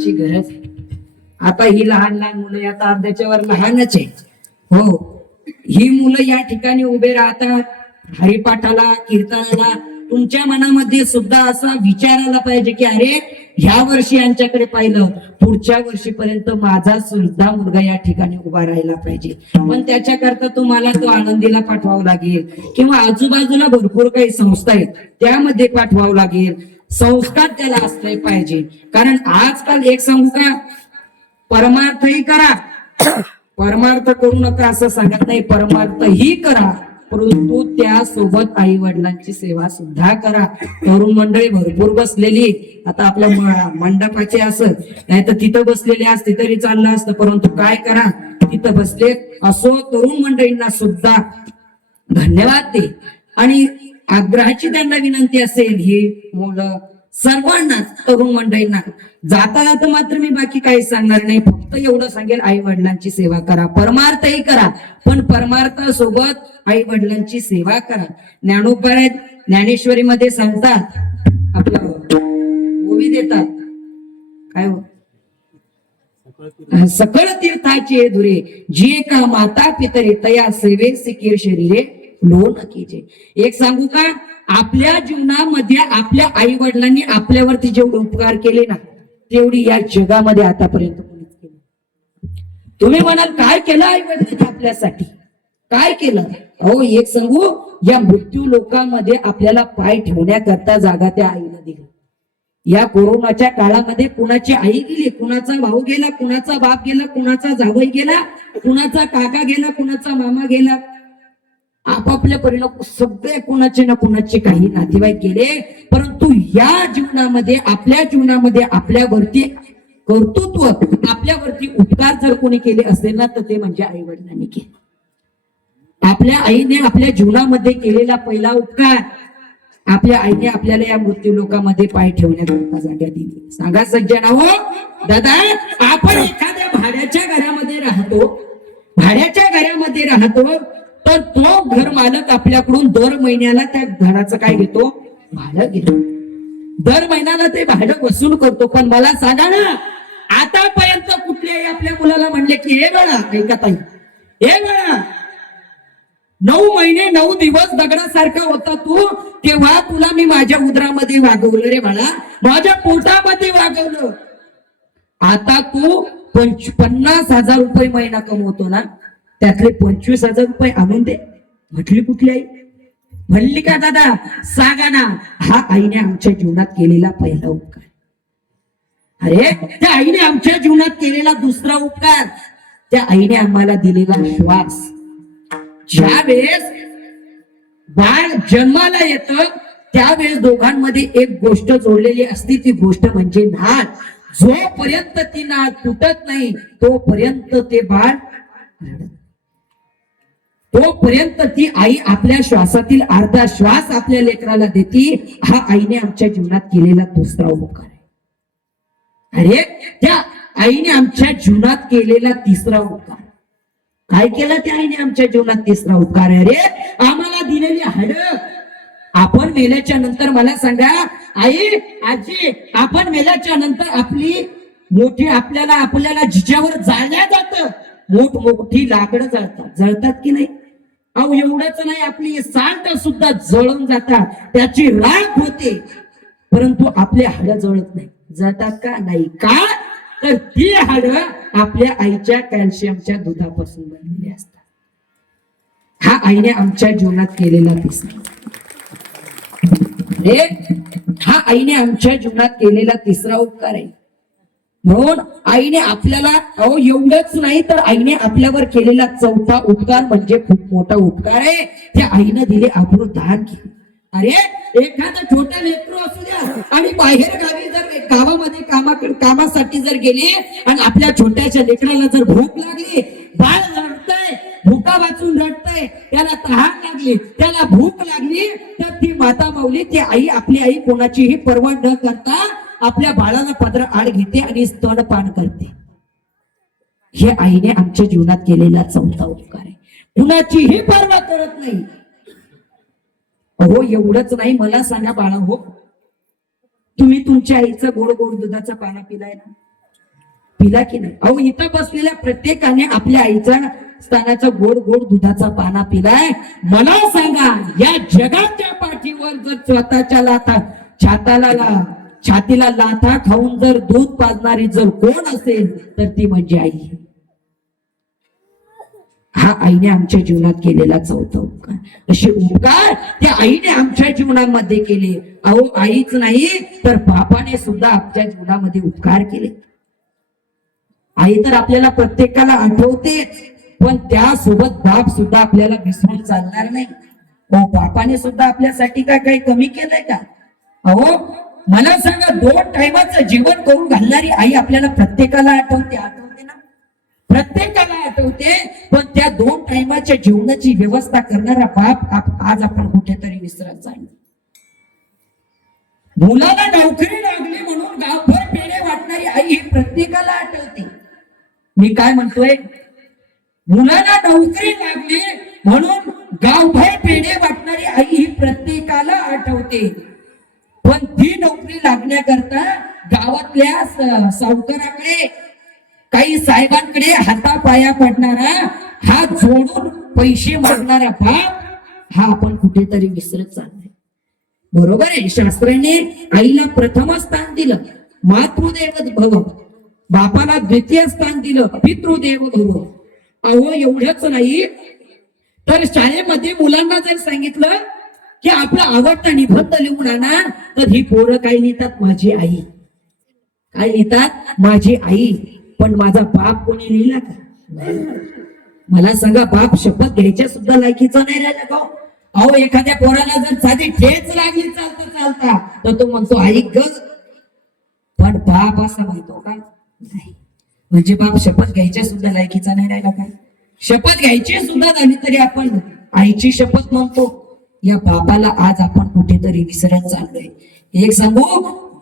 करण्याची गरज. आता ही लहान लहान मुलं आता अर्ध्याच्यावर लहानच आहे हो. ही मुलं या ठिकाणी उभे राहतात. हरिपाठाला कीर्तनाला तुमच्या मनामध्ये सुद्धा असा विचार आला पाहिजे की अरे ह्या वर्षी यांच्याकडे पाहिलं. पुढच्या वर्षीपर्यंत माझा सुद्धा मुलगा या ठिकाणी उभा राहिला पाहिजे. पण त्याच्याकरता तुम्हाला तो आनंदीला पाठवावा लागेल. किंवा आजूबाजूला भरपूर काही संस्था आहेत. त्यामध्ये पाठवावं लागेल. संस्कार त्याला असले पाहिजे. कारण आजकाल एक सांगू का परमार्थही करा. परमार्थ करू नका असं सांगत नाही. परमार्थ ही करा. परंतु त्यासोबत आई वडिलांची सेवा सुद्धा करा. तरुण मंडळी भरपूर बसलेली. आता आपल्या मंडपाचे असत नाही तर तिथं बसलेले असते तरी चाललं असतं. परंतु काय करा? तिथं बसले असो तरुण मंडळींना सुद्धा धन्यवाद दे. आणि आग्रहाची त्यांना विनंती असेल ही मुलं सर्वांनाच तरुण मंडळींना. जाता जाता मात्र मी बाकी काही सांगणार नाही. फक्त एवढं सांगेल आई वडिलांची सेवा करा. परमार्थही करा. पण परमार्थासोबत आई वडिलांची सेवा करा. ज्ञानोपाय ज्ञानेश्वरी मध्ये सांगतात आपलं ओवी देतात. काय हो? सकळ तीर्थाचे धुरे जे का माता पितरे तया सेवे सिकीर शरीरे. लोन कीजे एक सांगू का? आपल्या जीवनामध्ये आपल्या आई वडिलांनी आपल्यावरती जेवढे उपकार केले ना तेवढी या जगामध्ये आतापर्यंत कोणीच केलं तुम्ही म्हणाल काय केलं आई वडिलांनी आपल्यासाठी? काय केलं? अहो एक सांगू या मृत्यू लोकांमध्ये आपल्याला पाय ठेवण्याकरता जागा त्या आईनं दिली. या कोरोनाच्या काळामध्ये कुणाची आई गेली कुणाचा भाऊ गेला कुणाचा बाप गेला कुणाचा जावई गेला कुणाचा काका गेला कुणाचा मामा गेला आपापल्या परिणाम सगळे कुणाचे ना कुणाचे काही नातेवाईक गेले. परंतु या जीवनामध्ये आपल्या जीवनामध्ये आपल्यावरती कर्तृत्व आपल्यावरती उपकार जर कोणी केले असेल ना तर ते म्हणजे आई वडिलांनी केले. आपल्या आईने आपल्या जीवनामध्ये केलेला पहिला उपकार आपल्या आईने आपल्याला या मृत्यू लोकांमध्ये पाय ठेवण्याकरता जागा दिली. सांगा सज्जन हो दादा आपण एखाद्या भाड्याच्या घरामध्ये राहतो. भाड्याच्या घरामध्ये राहतो. तर तो घर मालक आपल्याकडून दर महिन्याला त्या घराचं काय घेतो? भाडं घेतो. दर महिन्याला ते भाडं वसूल करतो. पण मला सांगा ना आतापर्यंत कुठल्याही आपल्या मुलाला म्हणले की हे बळा ऐका ताई. हे बळा नऊ महिने नऊ दिवस दगडासारखा होता तू तेव्हा तुला मी माझ्या उदरामध्ये वागवलं रे बाळा. माझ्या पोटामध्ये वागवलं. आता तू पंच पन्नास हजार रुपये महिना कमवतो ना. त्यातले पंचवीस हजार रुपये आणून दे. म्हटली कुठली आई? म्हणली का दादा सांगा ना हा आईने आमच्या जीवनात केलेला पहिला उपकार. अरे त्या आईने आमच्या जीवनात केलेला दुसरा उपकार. त्या आईने आम्हाला दिलेला श्वास. ज्या वेळेस बाळ जन्माला येत त्यावेळेस दोघांमध्ये एक गोष्ट जोडलेली असती. ती गोष्ट म्हणजे नाद जोपर्यंत ती नाद तुटत नाही तोपर्यंत ते बाळ रडत. तोपर्यंत ती आई आपल्या श्वासातील अर्धा श्वास आपल्या लेकराला देती हा आईने आमच्या जीवनात केलेला दुसरा उपकार आहे. अरे त्या आईने आमच्या जीवनात केलेला तिसरा उपकार. काय केलं त्या आईने आमच्या जीवनात तिसरा उपकार आहे? आम्हाला दिलेली हड. आपण मेल्याच्या नंतर मला सांगा आई आजी आपण मेल्याच्या नंतर आपली मोठी आपल्याला आपल्याला जिच्यावर जाळल्या जात. मोठ मोठी लाकडं जळतात. जळतात की नाही? अहो एवढंच नाही आपली सांड सुद्धा जळून जातात. त्याची राख होते. परंतु आपले हाड जळत नाही. जातात का? नाही. का? तर ती हाड आपल्या आईच्या कॅल्शियमच्या दुधापासून बनलेली असतात. हा आईने आमच्या जीवनात केलेला तिसरा हा आईने आमच्या जीवनात केलेला तिसरा उपकार आहे. म्हणून आईने आपल्याला अहो एवढंच नाही तर आईने आपल्यावर केलेला चौथा उपकार म्हणजे खूप मोठा उपकार आहे. त्या आईनं दिले आपण दान केले. अरे एखादा छोटा लेकरू असू द्या आणि बाहेर गावी जर गावामध्ये कामा कामासाठी जर गेले आणि आपल्या छोट्याशा लेकराला जर भूक लागली बाळ रडतंय भूका वाचून रडतंय त्याला तहान लागली त्याला भूक लागली तर ती माता माऊली ती आई आपली आई कोणाचीही पर्वा न करता आपल्या बाळाला पदर आड घेते आणि स्तनपान करते. हे आईने आमच्या जीवनात केलेला चौथा उपकार आहे. कुणाचीही पर्वा करत नाही. हो एवढंच नाही मला सांगा बाळा हो. तुम्ही तुमच्या आईचं गोड गोड दुधाचा पाला पिलाय ना? पिला की नाही? अहो इथं बसलेल्या प्रत्येकाने आपल्या आईचा स्थानाचा गोड गोड दुधाचा पाना पिलाय. मला सांगा या जगाच्या पाठीवर जर स्वतःच्या लाता छाताला ला छातीला लाथा खाऊन जर दूध पाजणारी जर कोण असेल तर ती म्हणजे आई. हा आईने आमच्या जीवनात केलेला चौथा उपकार. असे उपकार त्या आईने आमच्या जीवनामध्ये केले. अहो आईच नाही तर बापाने सुद्धा आमच्या जीवनामध्ये उपकार केले. आई तर आपल्याला प्रत्येकाला आठवतेच पण त्यासोबत बाप सुद्धा आपल्याला विसरून चालणार नाही. बापाने सुद्धा आपल्यासाठी काय काही कमी केलंय का? अहो मला सांगा दोन टायमाचं जेवण करून घालणारी आई आपल्याला प्रत्येकाला आठवते? आठवते ना? प्रत्येकाला आठवते पण त्या दोन टायमाच्या जेवणाची व्यवस्था करणारा बाप आज आपण कुठेतरी विसरत जाईल. मुलाला नोकरी लागली म्हणून गावभर पेढे वाटणारी आई ही प्रत्येकाला आठवते. मी काय म्हणतोय? मुलाला नोकरी लागली म्हणून गावभर पेढे वाटणारी आई ही प्रत्येकाला आठवते. पण ती नोकरी लागण्याकरता गावातल्या सावकाराकडे काही साहेबांकडे हातापाया पडणारा हा जोडून पैसे मागणारा बाप हा आपण कुठेतरी विसरत चाललाय. बरोबर आहे शास्त्राने आईला प्रथम स्थान दिलं मातृदैवत भव. बापाला द्वितीय स्थान दिलं पितृदेव भव. अहो एवढंच नाही तर शाळेमध्ये मुलांना जर सांगितलं की आपला आवडता निबंध लिहून आणा. तर ही पोरं काय लिहितात? माझी आई. काय लिहितात? माझी आई. पण माझा बाप कोणी लिहिला का? मला सांगा बाप शपथ घ्यायच्या सुद्धा लायकीचा नाही राहिला का हो? अहो एखाद्या पोराला जर साधी ठेच लागली चालता चालता तर तो म्हणतो आई ग. पण बाप असा म्हणतो का? नाही. म्हणजे बाप शपथ घ्यायच्या सुद्धा लायकीचा नाही राहिला का? शपथ घ्यायची सुद्धा झाली तरी आपण आईची शपथ म्हणतो या बापाला आज आपण कुठेतरी विसरत चाललोय. एक सांगू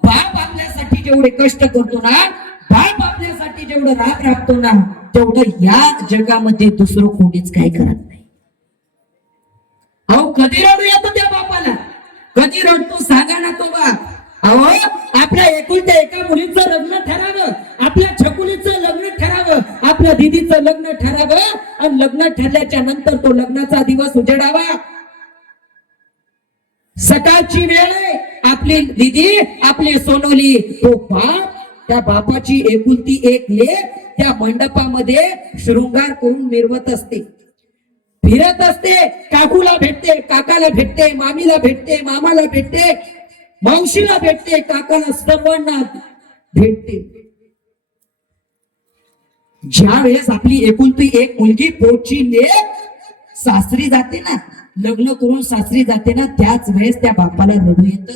बाप आपल्यासाठी जेवढे कष्ट करतो ना बाप आपल्यासाठी जेवढं राग राखतो ना तेवढं या जगामध्ये दुसरं कोणीच काय करत नाही. अहो कधी रडू येतो त्या बापाला? कधी रडतो? सांगा ना तो बाप. अहो आपल्या एकुलत्या एका मुलीचं लग्न ठरावं आपल्या छकुलीचं लग्न ठरावं आपल्या दिदीचं लग्न ठरावं आणि लग्न ठरल्याच्या नंतर तो लग्नाचा दिवस उजेडावा. सकाळची वेळ आहे. आपली दिदी आपली सोनोली तो बाप त्या बापाची एकुलती एक लेख त्या मंडपामध्ये शृंगार करून मिरवत असते. फिरत असते काकूला भेटते काकाला भेटते मामीला भेटते मामाला भेटते मावशीला भेटते काकाला सर्वांना भेटते. ज्या वेळेस आपली एकुलती एक मुलगी पोटची लेख सासरी जाते ना लग्न करून सासरी जाते ना त्याच वेळेस त्या बापाला रडू येत.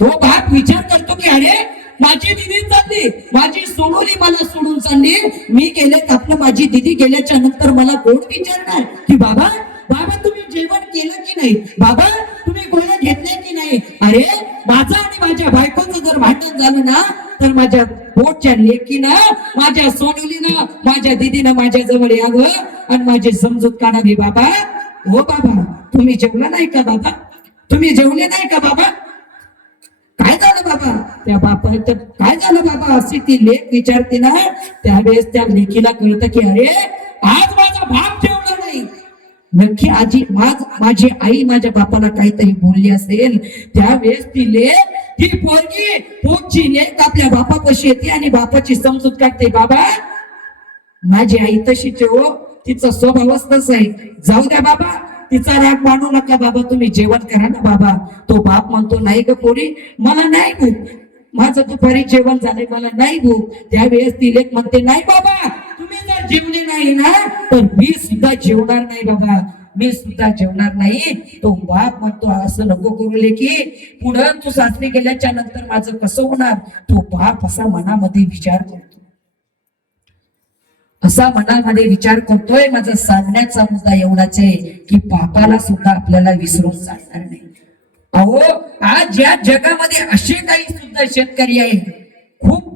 तो बाप विचार करतो की अरे माझी दिदी चालली माझी सोडवली मला सोडून चालली. मी गेले आपलं माझी दिदी गेल्याच्यानंतर मला कोण विचारणार की बाबा बाबा तुम्ही जेवण केलं की नाही? बाबा तुम्ही गोळ्या घेतल्या की नाही? अरे माझं आणि माझ्या बायकोचं जर भांडण झालं ना तर माझ्या पोटच्या लेकीनं माझ्या सोनलीनं माझ्या दिदीनं माझ्या जवळ यावं. आणि माझी समजूत काढावी बाबा. हो बाबा तुम्ही जेवला नाही का बाबा? तुम्ही जेवले नाही का बाबा? काय झालं बाबा? त्या बापा काय झालं बाबा? अशी ती लेख विचारते ना त्यावेळेस त्या लेखीला कळतं की अरे आज माझा बाप जेवला नाही. नक्की आजी माझ माझी आई माझ्या बापाला काहीतरी बोलली असेल त्यावेळेस ती लेख ही पोरगी पोटची लेख आपल्या बापापाशी येते आणि बापाची समजूत काढते. बाबा माझी आई तशीच आहे हो. तिचा स्वभावच तसा आहे. जाऊ द्या बाबा तिचा राग मानू नका बाबा तुम्ही जेवण करा ना बाबा. तो बाप म्हणतो नाही ग पोरी मला नाही भूक. माझं दुपारी जेवण झालंय मला नाही भूक. त्यावेळेस ती लेख म्हणते नाही बाबा तुम्ही जर जेवले नाही ना तर मी सुद्धा जेवणार नाही बाबा. मी सुद्धा जेवणार नाही. तो बाप म्हणतो असं नको करू की पुढं तू सासरी गेल्याच्यानंतर माझं कसं होणार? तो बाप असा मनामध्ये विचार करतो. असा मनामध्ये विचार करतोय माझा सांगण्याचा मुद्दा एवढाच आहे की पापाला सुद्धा आपल्याला विसरून चालणार नाही. अहो आज या जगामध्ये असे काही सुद्धा शेतकरी आहे खूप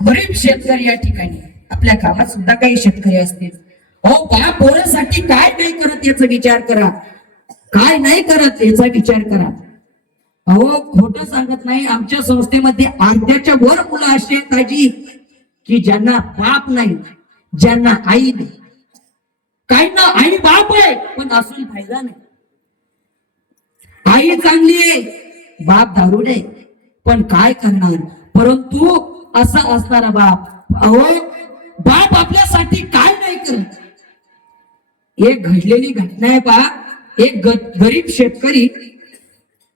गरीब शेतकरी या ठिकाणी आपल्या गावात सुद्धा काही शेतकरी असतील. अहो बा पोरासाठी काय नाही करत याचा विचार करा. काय नाही करत याचा विचार करा. अहो खोटं सांगत नाही आमच्या संस्थेमध्ये अर्ध्याच्या वर मुलं अशी आहेत की ज्यांना बाप नाही ज्यांना आई नाही. काही ना आई बाप आहे पण असून फायदा नाही. आई चांगली आहे बाप दारू आहे पण काय करणार? परंतु असा असणारा बाप अहो बाप आपल्यासाठी काय नाही करत? एक घडलेली घटना आहे बा एक गरीब शेतकरी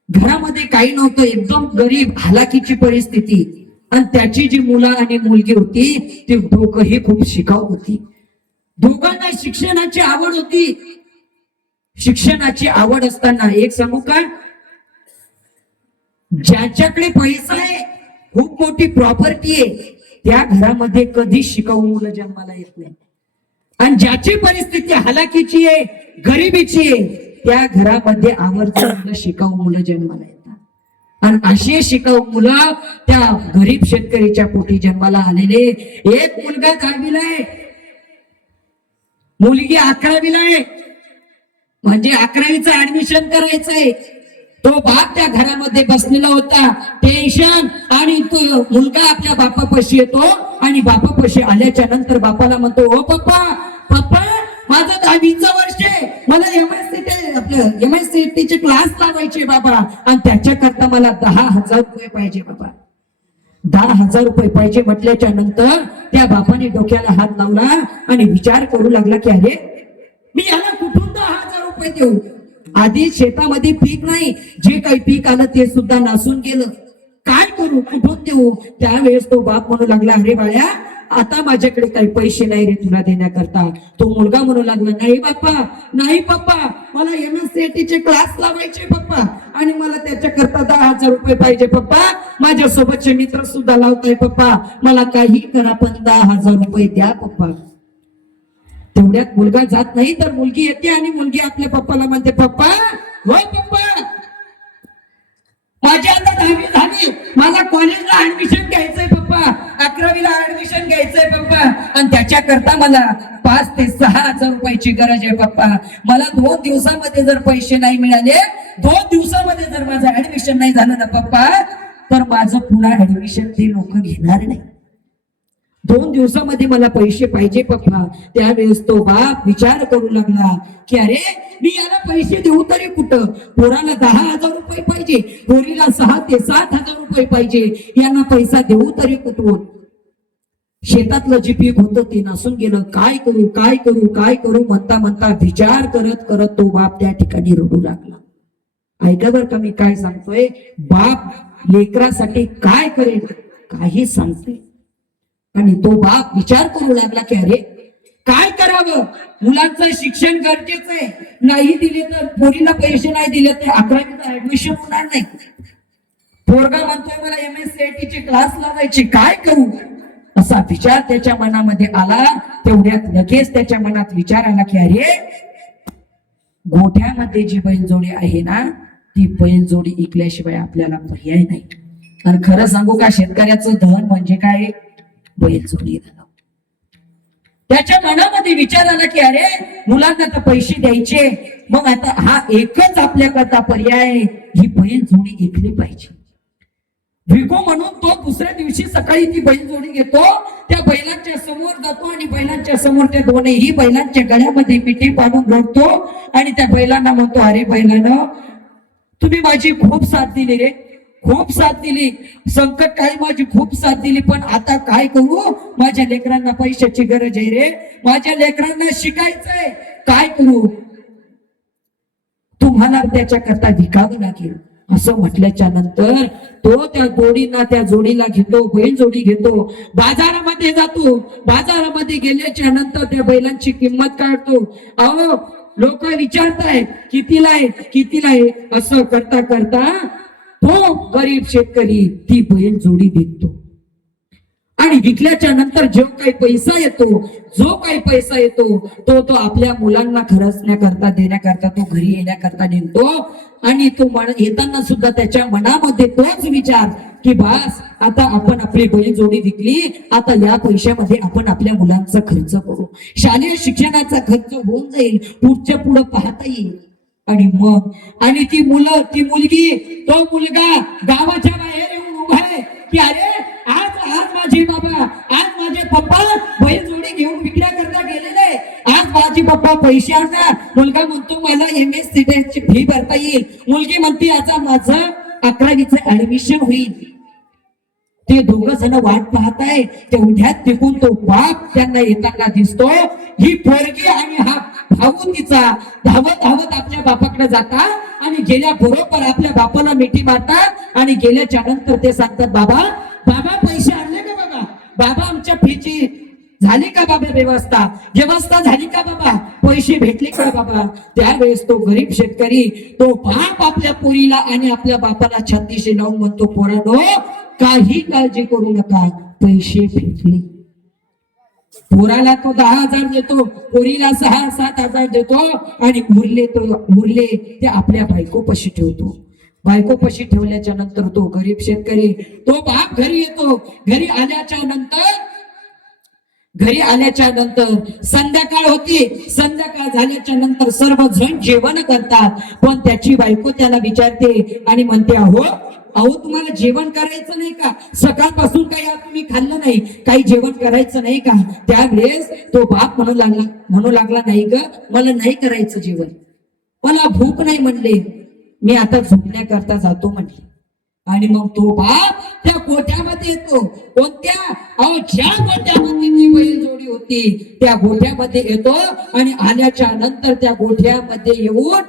घरामध्ये काही नव्हतं एकदम गरीब हालाकीची परिस्थिती. आणि त्याची जी मुलं आणि मुलगी होती ती दोघंही खूप शिकाऊ होती. दोघांना शिक्षणाची आवड होती. शिक्षणाची आवड असताना एक सांगू का? ज्याच्याकडे पैसा आहे खूप मोठी प्रॉपर्टी आहे त्या घरामध्ये कधी शिकाऊ मुलं जन्माला येत नाही. आणि ज्याची परिस्थिती हलाखीची आहे गरिबीची आहे त्या घरामध्ये आवर्जून शिकाऊ मुलं जन्माला येत आणि अशी शिकाऊ मुलं त्या गरीब शेतकरीच्या पोटी जन्माला आलेले. एक मुलगा दहावीला आहे मुलगी अकरावीला आहे म्हणजे अकरावीचं ऍडमिशन करायचं आहे तो बाप त्या घरामध्ये बसलेला होता. टेन्शन आणि तो मुलगा आपल्या बापापाशी येतो. आणि बापापाशी आल्याच्यानंतर बापाला म्हणतो ओ पप्पा पप्पा दहावीचं वर्ष आहे. मला एम एस सी आपलं एम क्लास लावायचे बाबा. आणि त्याच्याकरता मला दहा हजार रुपये पाहिजे बाबा. दहा हजार रुपये पाहिजे म्हटल्याच्या नंतर त्या बापाने डोक्याला हात लावला आणि विचार करू लागला की अरे मी याला कुठून दहा हजार रुपये देऊ? आधी शेतामध्ये पीक नाही. जे काही पीक आलं ते सुद्धा नासून गेलं. काय करू? कुठून देऊ? त्यावेळेस तो बाप म्हणू लागला अरे बाळ्या आता माझ्याकडे काही पैसे नाही रे तुला देण्याकरता. तो मुलगा म्हणू लागला नाही बाप्पा नाही पप्पा मला एम एस सी चे क्लास लावायचे पप्पा आणि मला त्याच्याकरता दहा हजार रुपये पाहिजे पप्पा माझ्या सोबतचे मित्र सुद्धा लावताय पप्पा मला काही करा पण दहा हजार रुपये द्या पप्पा तेवढ्यात मुलगा जात नाही तर मुलगी येते आणि मुलगी आपल्या पप्पाला म्हणते पप्पा होय पप्पा माझी आता दहावी झाली मला कॉलेजला ऍडमिशन घ्यायचंय पप्पा अकरावीला ऍडमिशन घ्यायचंय पप्पा. आणि त्याच्याकरता मला पाच ते सहा हजार रुपयाची गरज आहे पप्पा. मला दोन दिवसामध्ये जर पैसे नाही मिळाले दोन दिवसामध्ये जर माझं ऍडमिशन नाही झालं ना पप्पा तर माझं पुन्हा ऍडमिशन ते लोक घेणार नाही. दोन दिवसामध्ये मला पैसे पाहिजे पप्पा. त्यावेळेस तो बाप विचार करू लागला की अरे मी याला पैसे देऊ तरी कुठं? पोराला दहा हजार रुपये पाहिजे पोरीला सहा ते सात हजार रुपये पाहिजे. यांना पैसा देऊ तरी कुठून? शेतातलं जे पीक होतं ते नसून गेलं. काय करू काय करू काय करू? म्हणता म्हणता विचार करत करत तो बाप त्या ठिकाणी रडू लागला. ऐका बर का मी काय सांगतोय? बाप लेकरासाठी काय करेल? काही सांगतोय आणि तो बाप विचार करू लागला की अरे काय करावं? मुलांचं शिक्षण गरजेचं आहे. नाही दिले तर पोरीला पैसे नाही दिले तर अकरावीला ऍडमिशन होणार नाही. पोरगा म्हणतोय मला एम एस चे क्लास लावायचे. काय करू? असा विचार त्याच्या मनामध्ये आला तेवढ्यात लगेच त्याच्या मनात विचार आला की अरे गोठ्यामध्ये जी बैलजोडी आहे ना ती बैलजोडी ऐकल्याशिवाय आपल्याला पर्याय नाही. आणि खरं सांगू का शेतकऱ्याचं धन म्हणजे काय? बैलजोडी धन. त्याच्या मनामध्ये विचार आला की अरे मुलांना तर पैसे द्यायचे मग आता हा एकच आपल्याकरता पर्याय आहे, ही बैल जोडी ऐकली पाहिजे. विको म्हणून तो दुसऱ्या दिवशी सकाळी ती बैल जोडी घेतो. त्या बैलांच्या समोर जातो आणि बैलांच्या समोर त्या दोन्ही बैलांच्या गळ्यामध्ये मिठी पाडून घोडतो आणि त्या बैलांना म्हणतो अरे बैलानं तुम्ही माझी खूप साथ दिली रे. खूप साथ दिली. संकट काळी माझी खूप साथ दिली. पण आता काय करू? माझ्या लेकरांना पैशाची गरज आहे रे. माझ्या लेकरांना शिकायचंय. काय करू? तुम्हाला त्याच्याकरता विकावं लागेल. असं म्हटल्याच्या नंतर तो त्या जोडीना त्या जोडीला घेतो बैल जोडी घेतो. बाजारामध्ये जातो. बाजारामध्ये गेल्याच्यानंतर त्या बैलांची किंमत काढतो. अहो लोक विचारताय कितीला आहे? कितीला आहे? असं करता करता तो गरीब शेतकरी ती बैल जोडी विकतो. आणि विकल्याच्या नंतर जो काही पैसा येतो जो काही पैसा येतो तो तो आपल्या मुलांना खरचण्याकरता देण्याकरता तो घरी येण्याकरता निघतो आणि तो मन येताना सुद्धा त्याच्या मनामध्ये तोच विचार की बास आता आपण आपली बैल जोडी विकली आता या पैशामध्ये आपण आपल्या मुलांचा खर्च करू. शालेय शिक्षणाचा खर्च होऊन जाईल पुढच्या पुढे पाहता येईल. आणि मग आणि ती मुलं ती मुलगी तो मुलगा गावाच्या बाहेर येऊन उभा आहे की अरे माझी बाबा आज माझे पप्पा बैल जोडी घेऊन विक्र्या करता गेलेले आज माझी पप्पा पैसे आणणार. मुलगा म्हणतो मला एम एस सी ची फी भरता येईल. मुलगी म्हणते आता माझं अकरावीच ऍडमिशन होईल. ते दोघ जण वाट पाहताय तेवढ्यात टिकून तो बाप त्यांना येताना दिसतोय. ही पोरगी आणि हा भाऊ तिचा धावत धावत आपल्या बापाकडे जातात आणि गेल्या बरोबर आपल्या बापाला मिठी मारतात आणि गेल्याच्यानंतर ते सांगतात बाबा बाबा पैसे बाबा आमच्या फीची झाली का बाबा व्यवस्था? व्यवस्था झाली का बाबा? पैसे भेटले का बाबा? त्यावेळेस तो गरीब शेतकरी तो बाप आपल्या पोरीला आणि आपल्या बापाला छत्तीशी लावून म्हणतो पोरानो काही काळजी करू नका पैसे भेटले. पोराला तो दहा हजार देतो पोरीला सहा सात हजार देतो आणि उरले तो उरले ते आपल्या बायको पशी ठेवतो. बायकोपाशी ठेवल्याच्या नंतर तो गरीब शेतकरी तो बाप घरी येतो. घरी आल्याच्यानंतर घरी आल्याच्यानंतर संध्याकाळ होती. संध्याकाळ झाल्याच्यानंतर सर्वजण जेवण करतात. पण त्याची बायको त्याला विचारते आणि म्हणते अहो अहो तुम्हाला जेवण करायचं नाही का? सकाळपासून काही तुम्ही खाल्लं नाही. काही जेवण करायचं नाही का? त्यावेळेस तो बाप म्हणू लागला म्हणू लागला नाही ग मला नाही करायचं जेवण. मला भूक नाही म्हणले. मी आता झोपण्याकरता जातो म्हणले आणि मग तो बाप त्या गोठ्यामध्ये येतो. कोणत्या? अहो ज्या गोठ्यामध्ये ती बैल जोडी होती त्या गोठ्यामध्ये येतो आणि आल्याच्यानंतर त्या गोठ्यामध्ये येऊन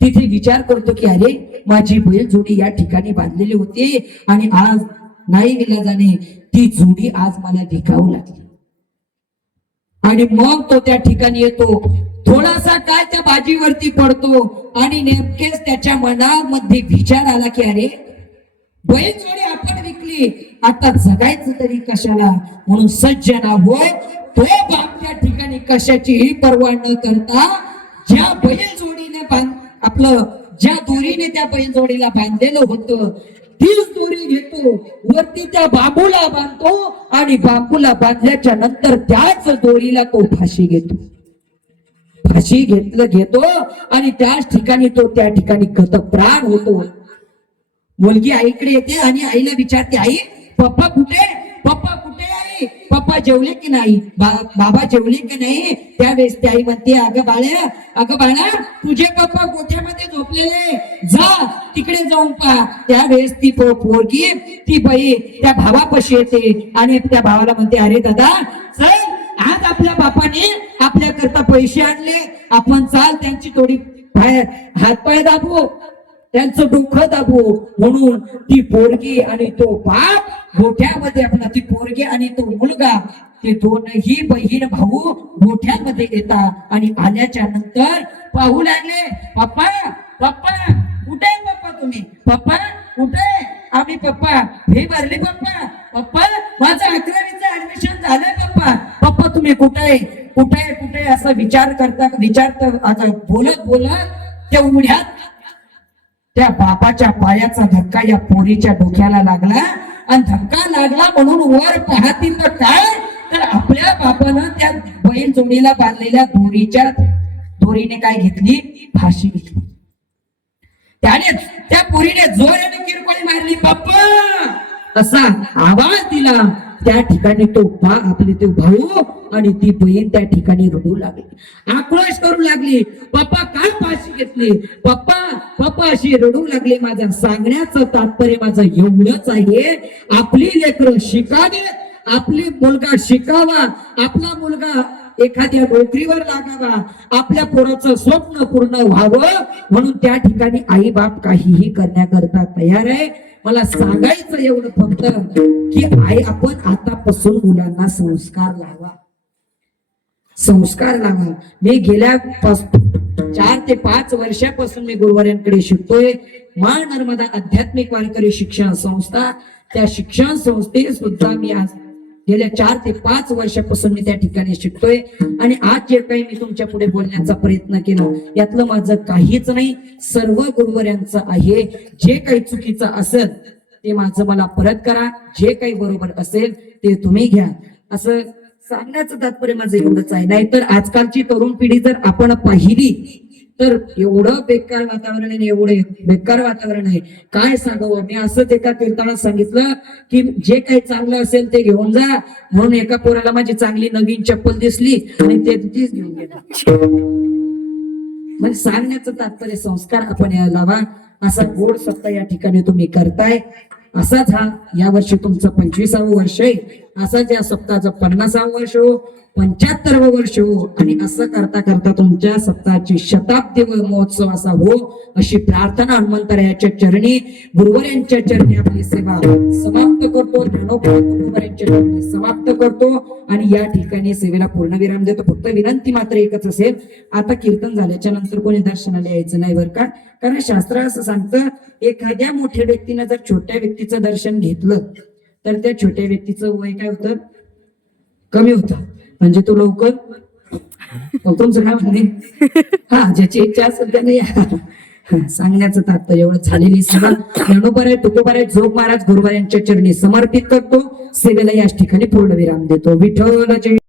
तिथे विचार करतो की अरे माझी बैल जोडी या ठिकाणी बांधलेली होती आणि आज नाही विला जाणे. ती जोडी आज मला विकावं लागली. आणि मग तो त्या ठिकाणी येतो. थोडासा काय त्या बाजीवरती पडतो आणि नेमकेच त्याच्या मनामध्ये विचार आला की अरे बैल जोडी आपण विकली. आता जगायचं तरी कशाला? म्हणून सज्जना होय तो बाप त्या ठिकाणी कशाचीही पर्वा न करता ज्या बैल जोडीने बांध आपलं ज्या दोरीने त्या बैल जोडीला बांधलेलं होतं तीच दोरी घेतो वरती त्या बांबूला बांधतो आणि बांबूला बांधल्याच्या नंतर त्याच दोरीला तो फाशी घेतो. फाशी घेतलं घेतो आणि त्याच ठिकाणी तो त्या ठिकाणी गतप्राण होतो. मुलगी आईकडे येते आणि आईला विचारते आई पप्पा कुठे? पप्पा कुठे पप्पा जेवले की नाही? बा- बाबा जेवले की नाही? त्यावेळेस ती आई म्हणते अगं बाळ्या अगं बाळा तुझे पप्पा गोठ्यामध्ये झोपलेले जा तिकडे जाऊन पहा. त्यावेळेस ती पोरगी ती बाई त्या भावापाशी येते आणि त्या भावाला म्हणते अरे दादा चल आज आपल्या बापाने आपल्याकरता पैसे आणले. आपण चाल त्यांची थोडी पाय हातपाय दाबू. त्यांचं डोकं दाबू म्हणून ती पोरगी आणि तो बाप गोठ्यामध्ये आपला ती पोरगी आणि तो मुलगा ते दोनही बहीण भाऊ गोठ्यामध्ये येतात. आणि आल्याच्यानंतर पाहू लागले पप्पा पप्पा कुठे पप्पा तुम्ही? पप्पा कुठे आम्ही पप्पा हे भरले पप्पा. पप्पा माझं अकरावीचं ऍडमिशन झालंय पप्पा. पप्पा तुम्ही कुठे कुठे कुठे असा विचार करता विचारता आता बोलत बोलत तेवढ्यात त्या बापाच्या पायाचा धक्का या पोरीच्या डोक्याला लागला. आणि धक्का लागला म्हणून वर पाहतील तर काय? तर आपल्या बापानं त्या बैल जोडीला बांधलेल्या दोरीच्या दोरीने काय घेतली? फाशी घेतली. त्याने त्या पोरीने जोराने किरकोळी मारली. बाप्पा! तसा आवाज दिला. त्या ठिकाणी तो बा आपले तो भाऊ आणि ती बहीण त्या ठिकाणी रडू लागली. आक्रोश करू लागली. पप्पा काय फाशी घेतली? पप्पा पप्पा अशी रडू लागली. माझ्या सांगण्याचं तात्पर्य माझं एवढंच आहे. आपली लेकर शिकावे. आपली मुलगा शिकावा. आपला मुलगा एखाद्या नोकरीवर लागावा. आपल्या पोराचं स्वप्न पूर्ण व्हावं. म्हणून त्या ठिकाणी आई बाप काहीही करण्याकरता तयार आहे. मला सांगायचं एवढं फक्त की आई आपण आतापासून मुलांना संस्कार लावा. संस्कार लावा. मी गेल्या चार ते पाच वर्षापासून मी गुरुवाऱ्यांकडे शिकतोय. मा नर्मदा आध्यात्मिक वारकरी शिक्षण संस्था. त्या शिक्षण संस्थेत सुद्धा मी आज गेल्या चार ते पाच वर्षापासून मी त्या ठिकाणी शिकतोय. आणि आज जे काही मी तुमच्यापुढे बोलण्याचा प्रयत्न केला यातलं माझं काहीच नाही सर्व गुरुवाऱ्यांचं आहे. जे काही चुकीचं असेल ते माझं मला परत करा. जे काही बरोबर असेल ते तुम्ही घ्या. असं सांगण्याचं तात्पर्य माझं एवढंच आहे. नाहीतर आजकालची तरुण पिढी जर आपण पाहिली तर एवढं बेकार वातावरण आणि एवढं बेकार वातावरण आहे. काय सांगावं? मी असंच एका तीर्थाला सांगितलं की जे काही चांगलं असेल ते घेऊन जा. म्हणून एका पोराला माझी चांगली नवीन चप्पल दिसली आणि ते तीच घेऊन गेला. म्हणजे सांगण्याचं तात्पर्य संस्कार आपण या लावा. असा गोड सत्ता या ठिकाणी तुम्ही करताय. असाच हा या वर्षी तुमचं पंचवीसावं वर्ष आहे. असाच या सप्ताहाचं पन्नासावं वर्ष हो पंच्याहत्तरावं वर्ष हो आणि असं करता करता तुमच्या सप्ताहाची शताब्दी व महोत्सव असा हो अशी प्रार्थना हनुमंतरायाच्या चरणी गुरुवर यांच्या चरणी आपली सेवा समाप्त करतो यांच्या चरणी समाप्त करतो आणि या ठिकाणी सेवेला पूर्णविराम देतो. फक्त विनंती मात्र एकच असेल आता कीर्तन झाल्याच्यानंतर कोणी दर्शनाला यायचं नाही बरं का? कारण शास्त्र असं सांगतं एखाद्या मोठ्या व्यक्तीनं जर छोट्या व्यक्तीचं दर्शन घेतलं तर त्या छोट्या व्यक्तीचं वय काय होतं? कमी होतं. म्हणजे तो लवकर अहो, तुमचं काय म्हणणे? हा ज्याची इच्छा असेल त्याने. हा, सांगण्याचं तात्पर्य एवढं झालेली ज्ञानोबर आहे तुकोबर आहे जोग महाराज गुरुवार यांच्या चरणी समर्पित करतो. सेवेला याच ठिकाणी पूर्ण विराम देतो. विठ्ठल जय